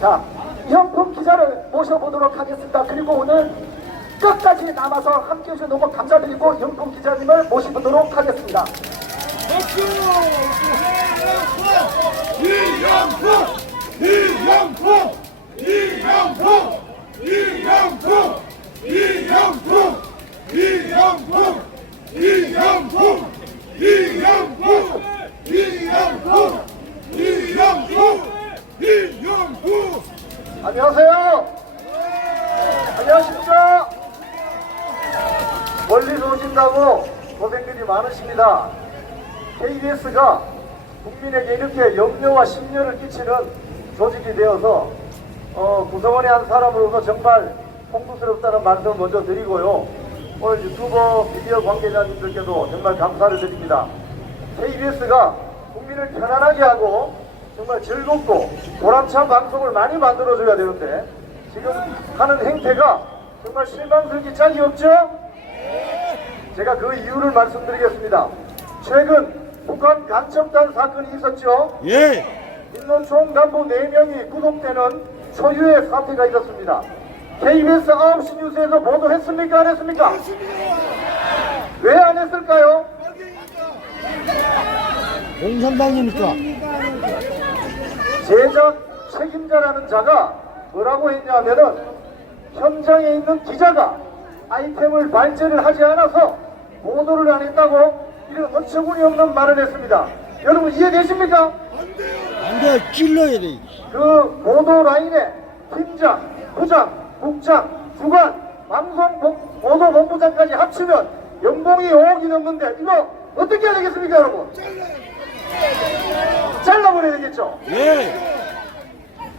자, 이형품 기자를 모셔보도록 하겠습니다. 그리고 오늘 끝까지 남아서 함께 해주셔서 너무 감사드리고 이형품 기자님을 모셔보도록 하겠습니다. 박수! 이형품! 이형품! 이형품! 이형품! 이형품! 이형품! 이형품! 이형품! 이형품! 이형품! 이형품! 안녕하세요. 안녕하십니까. 멀리서 오신다고 고생들이 많으십니다. KBS가 국민에게 이렇게 염려와 심려를 끼치는 조직이 되어서 구성원의 한 사람으로서 정말 홍두스럽다는 말씀을 먼저 드리고요. 오늘 유튜버 미디어 관계자님들께도 정말 감사를 드립니다. KBS가 국민을 편안하게 하고 정말 즐겁고 보람찬 방송을 많이 만들어줘야 되는데 지금 하는 행태가 정말 실망스럽기 짝이 없죠? 제가 그 이유를 말씀드리겠습니다. 최근 북한 간첩단 사건이 있었죠? 예! 민노총 간부 4명이 구속되는 초유의 사태가 있었습니다. KBS 9시 뉴스에서 보도했습니까? 안 했습니까? 왜 안 했을까요? 공산당이니까. 제작 책임자라는 자가 뭐라고 했냐면은 현장에 있는 기자가 아이템을 발제를 하지 않아서 보도를 안 했다고 이런 어처구니 없는 말을 했습니다. 여러분 이해되십니까? 안 돼, 찔러야 돼. 그 보도 라인에 팀장, 부장, 국장, 주관, 보도본부장까지 합치면 연봉이 5억이 넘는데 이거 어떻게 해야 되겠습니까 여러분? 잘라버려야 되겠죠? 예!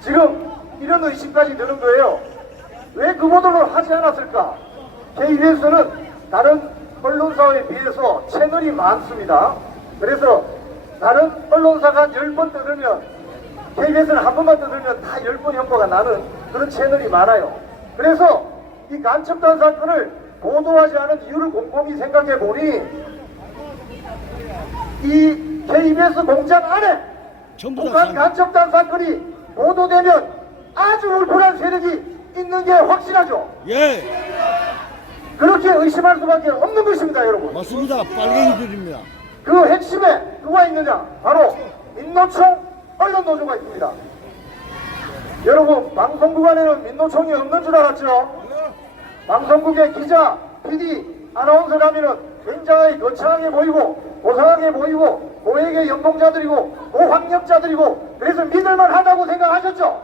지금 이런 의심까지 드는 거예요. 왜 그 보도를 하지 않았을까? KBS는 다른 언론사에 비해서 채널이 많습니다. 그래서 다른 언론사가 10번 떠들면 KBS는 한 번만 떠들면 다 10번 연보가 나는 그런 채널이 많아요. 그래서 이 간첩단 사건을 보도하지 않은 이유를 곰곰이 생각해 보니 이 KBS 공장 안에 전부 다 북한 간첩단 사건이 보도되면 아주 울분한 세력이 있는 게 확실하죠. 예! 그렇게 의심할 수밖에 없는 것입니다, 여러분. 맞습니다. 빨갱이들입니다. 그 핵심에 누가 있느냐? 바로 민노총 언론노조가 있습니다. 여러분, 방송국 안에는 민노총이 없는 줄 알았죠? 방송국의 기자, PD, 아나운서라면은 굉장히 거창하게 보이고 고상하게 보이고 고액의 연봉자들이고 고학력자들이고 그래서 믿을만 하다고 생각하셨죠?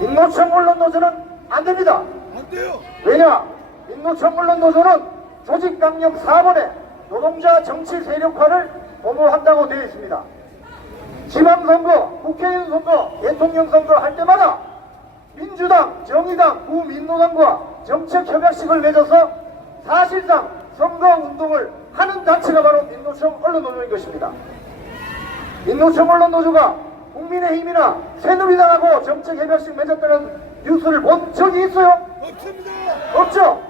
민노총 언론노조는 안 됩니다. 안 돼요. 왜냐? 민노총 언론노조는 조직강력 4번에 노동자 정치 세력화를 도모한다고 되어 있습니다. 지방선거, 국회의원 선거, 대통령 선거 할 때마다 민주당, 정의당, 구민노당과 정책협약식을 맺어서 사실상 선거운동을 하는 단체가 바로 민노총 언론노조인 것입니다. 민노총 언론노조가 국민의힘이나 새누리당하고 정책협약식 맺었다는 뉴스를 본 적이 있어요? 없습니다. 없죠?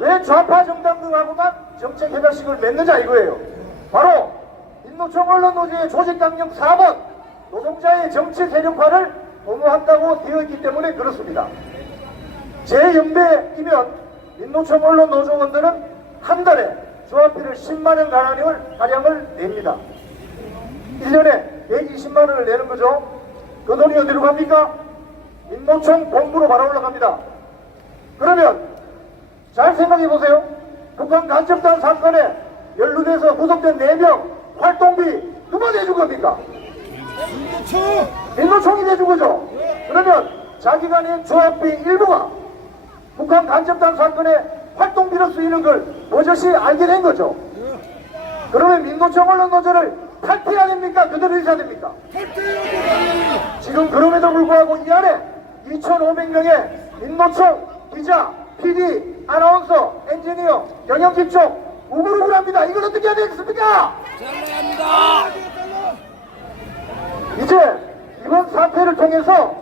왜 좌파 정당 등하고만 정책협약식을 맺느냐 이거예요. 바로 민노총 언론노조의 조직강력 4번 노동자의 정치 세력화를 도모한다고 되어 있기 때문에 그렇습니다. 제 연배이면 민노총 언론노조원들은 한 달에 조합비를 10만원 가량을 냅니다. 1년에 120만원을 내는 거죠. 그 돈이 어디로 갑니까? 민노총 본부로 바로 올라갑니다. 그러면 잘 생각해 보세요. 북한 간첩단 사건에 연루돼서 구속된 4명 활동비 누가 내준 겁니까? 민노총이 내준 거죠. 그러면 자기가 낸 조합비 일부가 북한 간첩단 사건에 활동비로 쓰이는 걸 버젓이 알게 된 거죠. 그러면 민노총 언론노조를 탈퇴해야 됩니까? 그대로 있어야 됩니까? 지금 그럼에도 불구하고 이 안에 2,500명의 민노총 기자, PD, 아나운서, 엔지니어, 경영기총 우글우글합니다. 이걸 어떻게 해야 되겠습니까? 이제 이번 사태를 통해서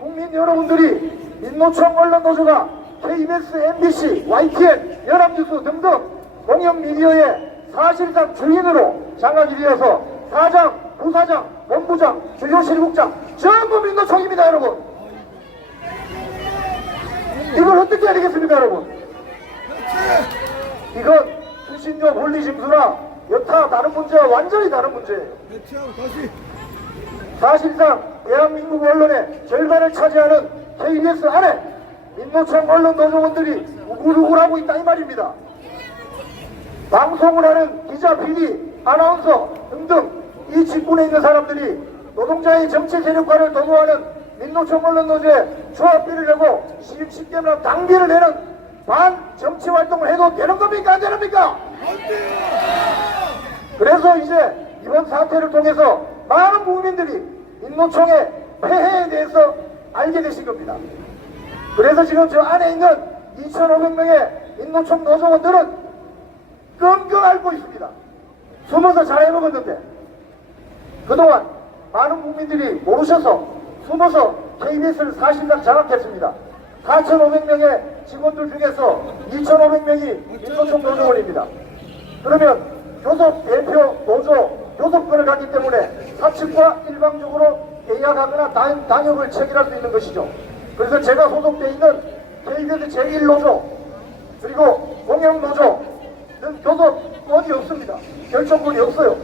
국민 여러분들이 민노총 언론노조가 KBS, MBC, YTN, 연합뉴스 등등 공영미디어의 사실상 주인으로 장악이 되어서 사장, 부사장, 본부장, 주요 실국장 전부 전부 민노총입니다, 여러분. 이걸 어떻게 해야 되겠습니까, 여러분? 이건 수신료 분리징수나 여타 다른 문제와 완전히 다른 문제예요. 다시. 사실상 대한민국 언론의 절반을 차지하는 KBS 안에 민노총 언론 노조원들이 우글우글하고 있다 이 말입니다. 방송을 하는 기자, PD, 아나운서 등등 이 직군에 있는 사람들이 노동자의 정치 세력화를 도모하는 민노총 언론 노조에 조합비를 내고 쉽게 말하면 당비를 내는 반 정치 활동을 해도 되는 겁니까, 안 되는입니까? 그래서 이제 이번 사태를 통해서 많은 국민들이 민노총의 폐해에 대해서 알게 되신 겁니다. 그래서 지금 저 안에 있는 2,500명의 민노총 노조원들은 끙끙 앓고 있습니다. 숨어서 잘 해먹었는데 그동안 많은 국민들이 모르셔서 숨어서 KBS를 사실상 장악했습니다. 4,500명의 직원들 중에서 2,500명이 민노총 노조원입니다. 그러면 교섭 대표 노조 교섭권을 갖기 때문에 사측과 일방적으로 계약하거나 당협을 체결할 수 있는 것이죠. 그래서 제가 소속되어 있는 KBS 제1노조 그리고 공영노조는 교섭권이 없습니다. 결정권이 없어요.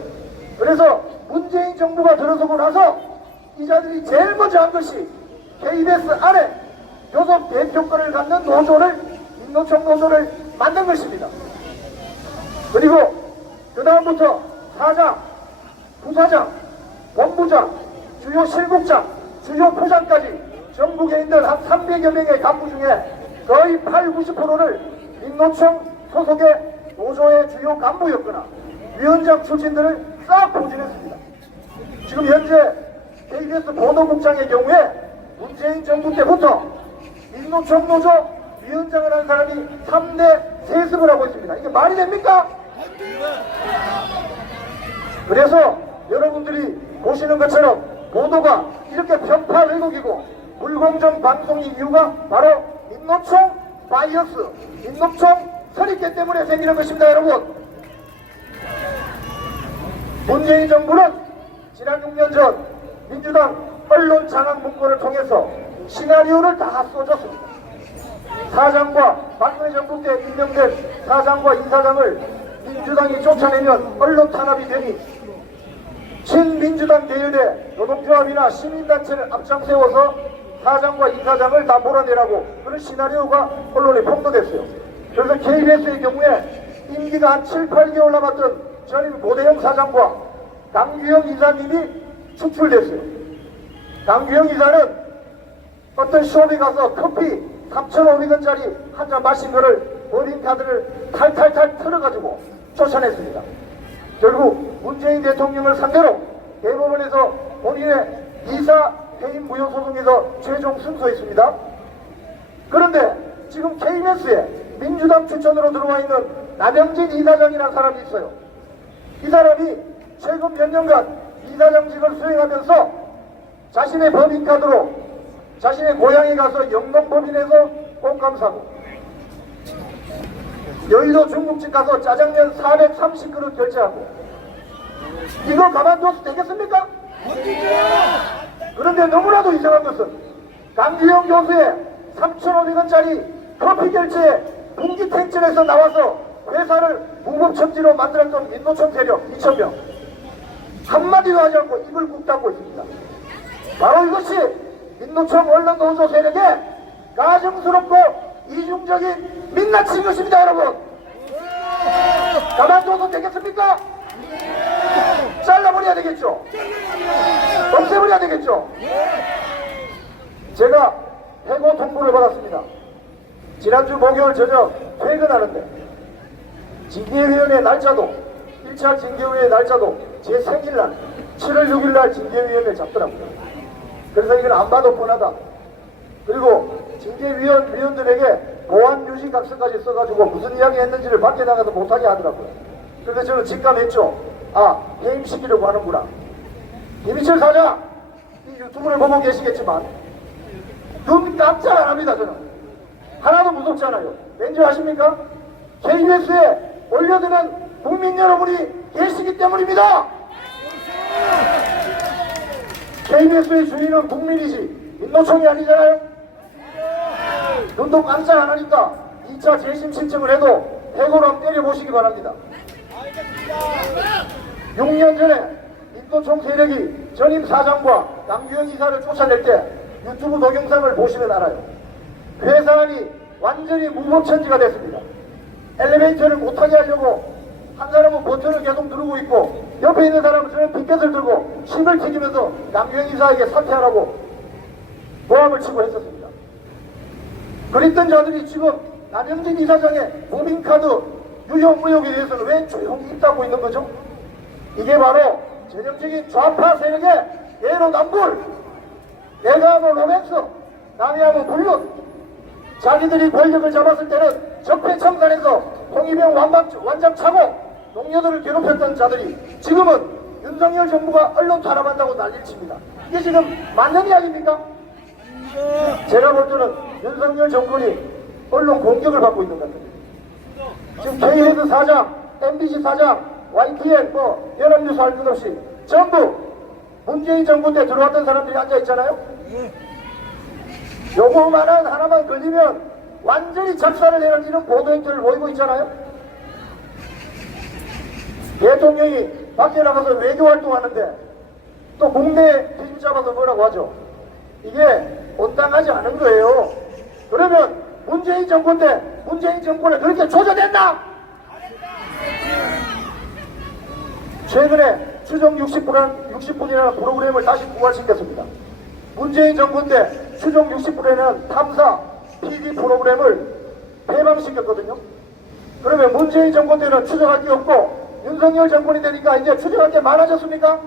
그래서 문재인 정부가 들어서고 나서 이자들이 제일 먼저 한 것이 KBS 안에 교섭 대표권을 갖는 노조를 민노총 노조를 만든 것입니다. 그리고 그 다음부터 사장, 부사장, 본부장, 주요 실국장, 주요 포장까지 전국에 있는 한 300여 명의 간부 중에 거의 80~90%를 민노총 소속의 노조의 주요 간부였거나 위원장 출신들을 싹 포진했습니다. 지금 현재 KBS 보도국장의 경우에 문재인 정부 때부터 민노총 노조 위원장을 한 사람이 3대 세습을 하고 있습니다. 이게 말이 됩니까? 그래서 여러분들이 보시는 것처럼 보도가 이렇게 편파 왜곡이고 불공정 방송인 이유가 바로 민노총 바이어스, 민노총 선입견 때문에 생기는 것입니다, 여러분. 문재인 정부는 지난 6년 전 민주당 언론 장악 문건을 통해서 시나리오를 다 쏘졌습니다. 사장과 박근혜 정부 때 임명된 사장과 이사장을 민주당이 쫓아내면 언론 탄압이 되니 친민주당 대열에 노동조합이나 시민단체를 앞장세워서 사장과 이사장을 다 몰아내라고 그런 시나리오가 언론에 폭로됐어요. 그래서 KBS의 경우에 임기가 한 7~8개월 남았던 전임 고대영 사장과 강규영 이사님이 축출됐어요. 강규영 이사는 어떤 숍에 가서 커피 3,500원짜리 한 잔 마신 거를 버린 카드를 탈탈탈 털어가지고 쫓아냈습니다. 결국 문재인 대통령을 상대로 대법원에서 본인의 이사 해임 무효 소송에서 최종 승소했습니다. 그런데 지금 KBS에 민주당 추천으로 들어와 있는 남영진 이사장이라는 사람이 있어요. 이 사람이 최근 몇 년간 이사장직을 수행하면서 자신의 법인카드로 자신의 고향에 가서 영농법인에서 꽃감 사고 여의도 중국집 가서 짜장면 430그릇 결제하고 이거 가만둬도 되겠습니까? 그런데 너무나도 이상한 것은 강규영 교수의 3,500원짜리 커피 결제에 분기탱천에서 나와서 회사를 무법천지로 만들었던 민노총 세력 2,000명 한마디도 하지 않고 입을 꾹 닫고 있습니다. 바로 이것이 민노총 언론노조 세력의 가증스럽고 이중적인 민낯인 것입니다, 여러분. 가만둬도 되겠습니까? 잘라버려야 되겠죠? 없애버려야 되겠죠? 제가 해고 통보를 받았습니다. 지난주 목요일 저녁 퇴근하는데 징계위원회 날짜도 1차 징계위원회 날짜도 제 생일날 7월 6일날 징계위원회 잡더라고요. 그래서 이건 안 봐도 뻔하다. 그리고 징계위원들에게 보안유지 각서까지 써가지고 무슨 이야기 했는지를 밖에 나가서 못하게 하더라고요. 그래서 저는 직감했죠. 아, 해임시키려고 하는구나. 김희철 사장, 이 유튜브를 보고 계시겠지만 눈 깜짝 안 합니다. 저는 하나도 무섭지 않아요. 왠지 아십니까? KBS에 올려드는 국민 여러분이 계시기 때문입니다. KBS의 주인은 국민이지 민노총이 아니잖아요. 눈도 깜짝 안 하니까 2차 재심 신청을 해도 해고로 한번 때려보시기 바랍니다. 6년 전에 민노총 세력이 전임 사장과 남규현 이사를 쫓아낼 때 유튜브 동영상을 보시면 알아요. 회사 안이 완전히 무법천지가 됐습니다. 엘리베이터를 못하게 하려고 한 사람은 버튼을 계속 누르고 있고 옆에 있는 사람은 저는 빗볕을 들고 침을 튀기면서 남규현 이사에게 사퇴하라고 모함을 치고 했었습니다. 그랬던 자들이 지금 남영진 이사장의 법인카드 유용 의혹에 대해서는 왜 조용히 입다고 있는 거죠? 이게 바로 전형적인 좌파 세력의 예로남불. 내가 하면 로맨스, 남이 하면 불륜. 자기들이 권력을 잡았을 때는 적폐청산에서 홍위병 완장 차고 동료들을 괴롭혔던 자들이 지금은 윤석열 정부가 언론 탄압한다고 난리를 칩니다. 이게 지금 맞는 이야기입니까? 제가 볼 때는 윤석열 정권이 언론 공격을 받고 있는 것 같아요. 지금 K헤드 사장, MBC 사장, YTN, 연합뉴스 할 것 없이 전부 문재인 정부 때 들어왔던 사람들이 앉아있잖아요. 요거만한 하나만 걸리면 완전히 작살을 내는 이런 보도 행태를 보이고 있잖아요. 대통령이 밖에 나가서 외교활동하는데 또 국내에 뒤집 잡아서 뭐라고 하죠. 이게 온당하지 않은 거예요. 그러면 문재인 정권 때 문재인 정권을 그렇게 조져냈나? 최근에 추정 60분이라는 프로그램을 다시 부활시켰습니다. 문재인 정권 때 추정 60분이라는 탐사 PD 프로그램을 폐방시켰거든요. 그러면 문재인 정권 때는 추정할 게 없고 윤석열 정권이 되니까 이제 추정할 게 많아졌습니까?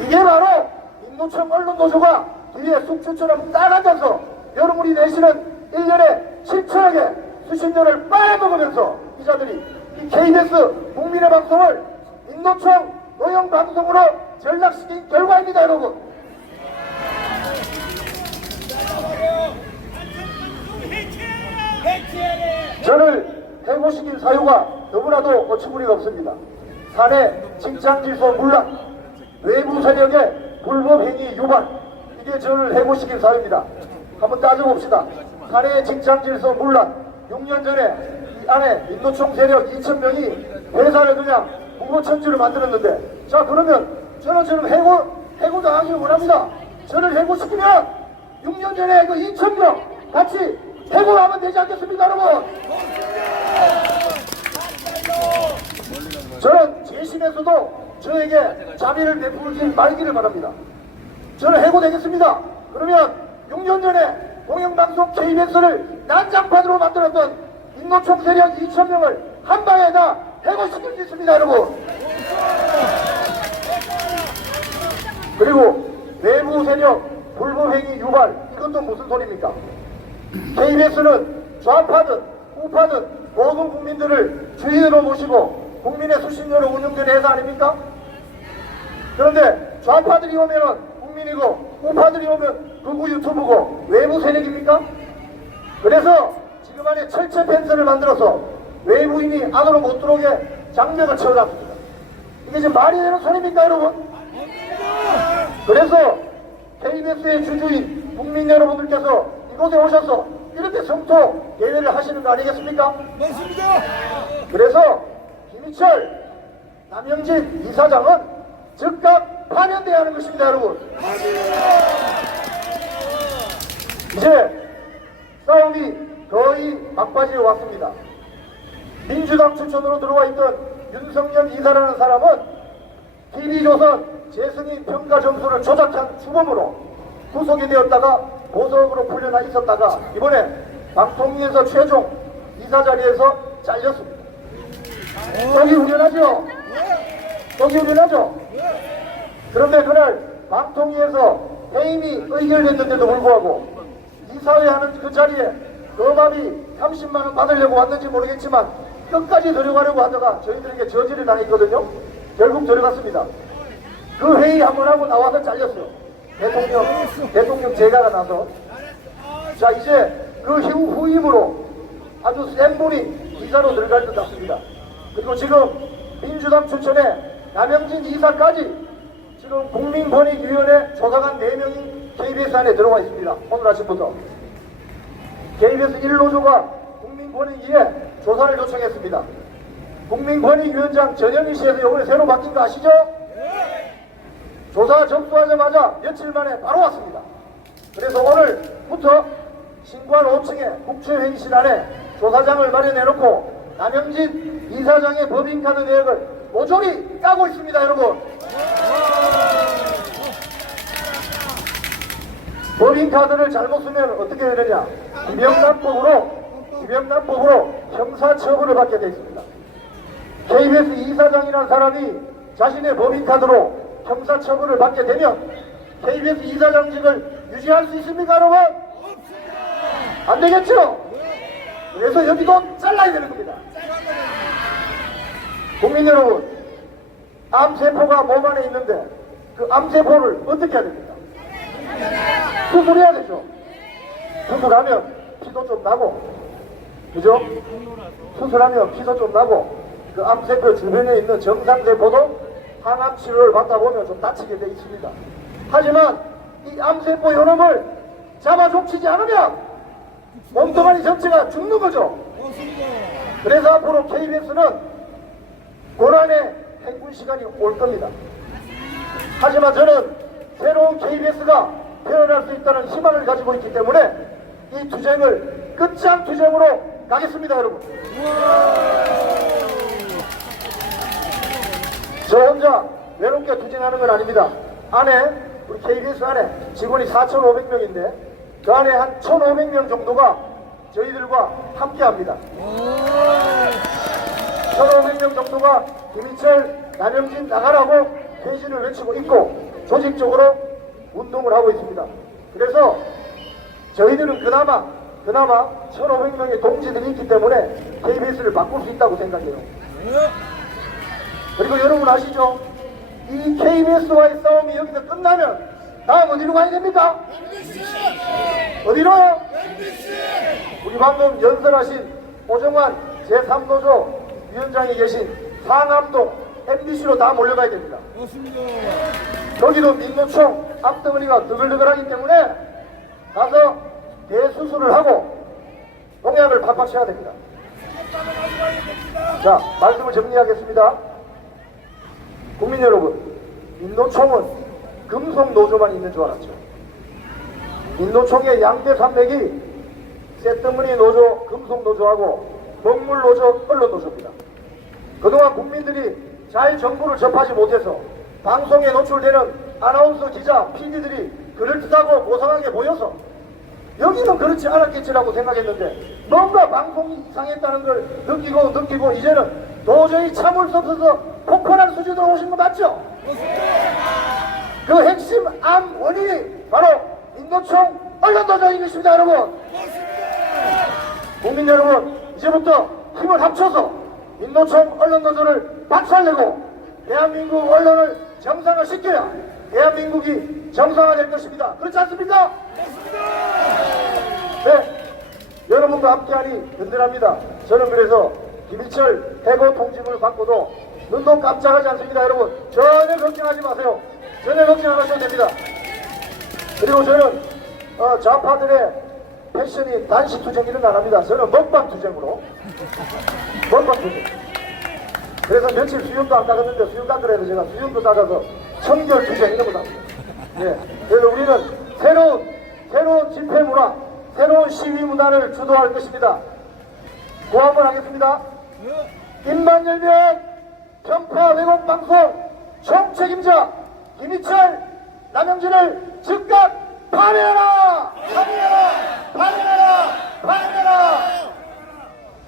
이게 바로 민노총 언론노조가 뒤에 숙주처럼 따라앉아서 여러분이 내시는 1년에 7천억의 수신료를 빨아먹으면서 기자들이 이 KBS 국민의 방송을 민노총 노영 방송으로 전락시킨 결과입니다, 여러분. 저를 해고시킨 사유가 너무나도 어처구니가 없습니다. 사내 칭찬질서 문란, 외부 세력의 불법 행위 유발, 이게 저를 해고시킨 사유입니다. 한번 따져봅시다. 사내 칭찬질서 문란, 6년 전에 이 안에 민노총 세력 2,000명이 회사를 그냥 무고천지를 만들었는데, 자 그러면 저는 해고 당하기를 원합니다. 저를 해고시키면 6년 전에 그 2,000명 같이 해고하면 되지 않겠습니까, 여러분? 저는 재심에서도 저에게 자비를 베풀지 말기를 바랍니다. 저는 해고되겠습니다. 그러면 6년 전에 공영방송 KBS를 난장판으로 만들었던 민노총 세력 2,000명을 한 방에 다 해고시킬 수 있습니다, 여러분. 그리고 외부 세력 불법행위 유발, 이건 또 무슨 소리입니까? KBS는 좌파든 우파든 모든 국민들을 주인으로 모시고 국민의 수신료로 운영되는 회사 아닙니까? 그런데 좌파들이 오면은 국민이고 우파들이 오면 극우 유튜브고 외부 세력입니까? 그래서 지금 안에 철제 펜스를 만들어서 외부인이 안으로 못 들어오게 장벽을 채워놨습니다. 이게 지금 말이 되는 소리입니까, 여러분? 그래서 KBS의 주주인 국민 여러분들께서 이곳에 오셔서 이렇게 성토 대회를 하시는 거 아니겠습니까? 맞습니다. 그래서 김희철, 남영진 이사장은 즉각 파면돼야 하는 것입니다, 여러분. 이제 싸움이 거의 막바지에 왔습니다. 민주당 추천으로 들어와 있던 윤석열 이사라는 사람은 TV조선 재승인 평가 점수를 조작한 주범으로 구속이 되었다가 보석으로 풀려나 있었다가 이번에 방통위에서 최종 이사 자리에서 잘렸습니다. 속이 후련하죠? 속이 후련하죠? 그런데 그날 방통위에서 해임이 의결됐는데도 불구하고 이사회 하는 그 자리에 거감이 30만원 받으려고 왔는지 모르겠지만 끝까지 들어가려고 하다가 저희들에게 저지를 당했거든요. 결국 들어갔습니다. 그 회의 한번 하고 나와서 잘렸어요. 대통령 제가가 나서. 자, 이제 그 후임으로 아주 센 분이 이사로 들어갈 것 같습니다. 그리고 지금 민주당 추천에 남영진 이사까지 지금 국민권익위원회 조사관 4명이 KBS 안에 들어와 있습니다. 오늘 아침부터. KBS 1노조가 국민권익위에 조사를 요청했습니다. 국민권익위원장 전현희 씨에서 이번에 새로 바뀐 거 아시죠? 조사 접수하자마자 며칠 만에 바로 왔습니다. 그래서 오늘부터 신관 5층에 국회회의실 안에 조사장을 마련해놓고 남영진 이사장의 법인카드 내역을 모조리 까고 있습니다, 여러분. 법인카드를 잘못 쓰면 어떻게 되느냐? 기명납법으로 형사처벌을 받게 되어 있습니다. KBS 이사장이라는 사람이 자신의 법인카드로 형사처벌을 받게 되면 KBS 이사장직을 유지할 수 있습니까, 여러분? 안 되겠죠? 그래서 여기도 잘라야 되는 겁니다. 국민 여러분, 암세포가 몸 안에 있는데 그 암세포를 어떻게 해야 됩니까? 수술해야 되죠. 수술하면 피도 좀 나고, 그죠? 수술하면 피도 좀 나고, 그 암세포 주변에 있는 정상세포도 항암 치료를 받다 보면 좀 다치게 돼 있습니다. 하지만 이 암세포 요놈을 잡아 족치지 않으면 몸뚱아리 전체가 죽는 거죠. 그래서 앞으로 KBS는 고난의 행군 시간이 올 겁니다. 하지만 저는 새로운 KBS가 태어날 수 있다는 희망을 가지고 있기 때문에 이 투쟁을 끝장 투쟁으로 가겠습니다, 여러분. 저 혼자 외롭게 투쟁하는 건 아닙니다. 안에 우리 KBS 안에 직원이 4,500명인데 그 안에 한 1,500명 정도가 저희들과 함께합니다. 1,500명 정도가 김희철, 남영진 나가라고 회신을 외치고 있고 조직적으로 운동을 하고 있습니다. 그래서 저희들은 그나마 1,500명의 동지들이 있기 때문에 KBS를 바꿀 수 있다고 생각해요. 그리고 여러분 아시죠? 이 KBS와의 싸움이 여기서 끝나면 다음 어디로 가야 됩니까? 어디로요? 우리 방금 연설하신 오정환 제3노조 위원장이 계신 상암동 MBC로 다 몰려가야 됩니다. 여기도 민노총 앞덩어리가 드글드글하기 때문에 가서 대수술을 하고 농약을 팍팍 쳐야 됩니다. 자, 말씀을 정리하겠습니다. 국민 여러분, 민노총은 금속노조만 있는 줄 알았죠. 민노총의 양대 산맥이 쇳덩어리 노조, 금속노조하고 먹물노조, 언론노조입니다. 그동안 국민들이 잘 정보를 접하지 못해서 방송에 노출되는 아나운서, 기자, PD들이 그럴듯하고 고상하게 보여서 여기는 그렇지 않았겠지라고 생각했는데 뭔가 방송이 이상했다는 걸 느끼고 이제는 도저히 참을 수 없어서 폭발할 수준으로 오신 거 맞죠? 그 핵심 암 원인이 바로 민노총 언론노조인 것입니다, 여러분. 국민 여러분, 이제부터 힘을 합쳐서 민노총 언론노조를 박살내고 대한민국 언론을 정상화시켜야 대한민국이 정상화될 것입니다. 그렇지 않습니까? 네, 여러분과 함께하니 든든합니다. 저는 그래서 김희철 해고 통지문을 받고도 눈도 깜짝하지 않습니다. 여러분, 전혀 걱정하지 마세요. 전혀 걱정 안 하셔도 됩니다. 그리고 저는 좌파들의 패션이 단식 투쟁이는 안 합니다. 저는 먹방 투쟁으로 먹방 투쟁. 그래서 며칠 수염도 안 닦았는데 수염 닦으라 해서 제가 수염도 닦아서 청결 투쟁 이런 거 합니다. 네. 그래서 우리는 새로운 집회 문화, 새로운 시위 문화를 주도할 것입니다. 고함을 하겠습니다. 입만 열면 편파 왜곡 방송 총책임자 김희철, 남영진을 즉각 파면하라! 파면하라!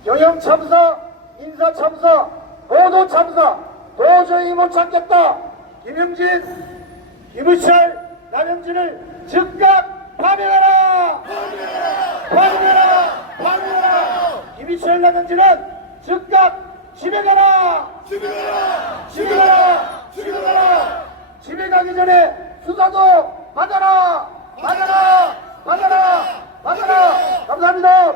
경영 참사, 인사 참사, 보도 참사 도저히 못 참겠다. 김영진, 김희철, 남영진을 즉각 파면하라! 김희철, 남영진은 즉각 집에 가라! 집에 가기 전에 수사도 받아라! 감사합니다.